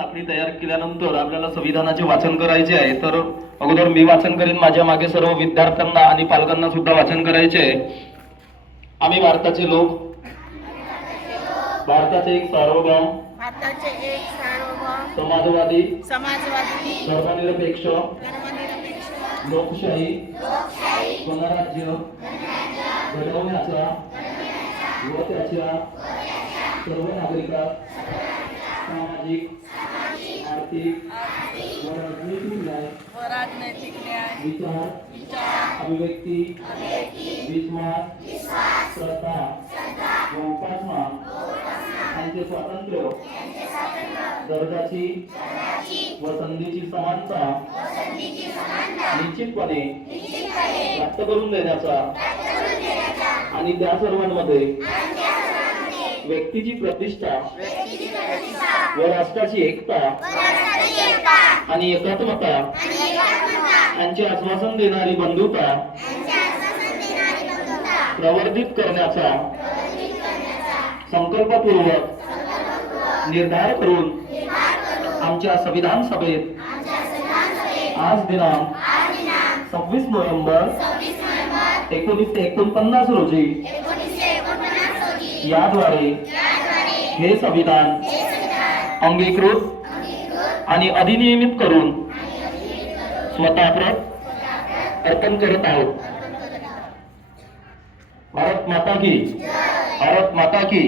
साखळी तयार केल्यानंतर आपल्याला संविधानाचे वाचन करायचे आहे। तर अगोदर मी वाचन करीन, माझ्या मागे सर्व विद्यार्थ्यांना आणि पालकांना सुद्धा वाचन करायचे आहे। आम्ही भारताचे लोक, भारताचे एक सार्वभौम समाजवादी धर्मनिरपेक्ष लोकशाही गणराज्य घडवण्याचा व त्याच्या सर्व नागरिकांस सामाजिक आर्थिक व राजनैतिक न्याय विचार अभिव्यक्ती विश्वास श्रद्धा व उपासना यांचे स्वातंत्र्य दर्जाची व संधीची समानता निश्चितपणे प्राप्त करून देण्याचा आणि त्या सर्वांमध्ये व्यक्तीची प्रतिष्ठा व राष्ट्राची एकता आणि एकात्मता यांचे आश्वासन देणारी बंधुता प्रवर्धित करण्याचा संकल्पपूर्वक निर्धार करून आमच्या संविधान सभेत आज दिनांक 26 नोव्हेंबर 1949 रोजी याद्वारे हे संविधान अंगीकृत आणि अधिनियमित करून स्वतःप्रत अर्पण करत आहोत। भारत माता की, भारत माता की।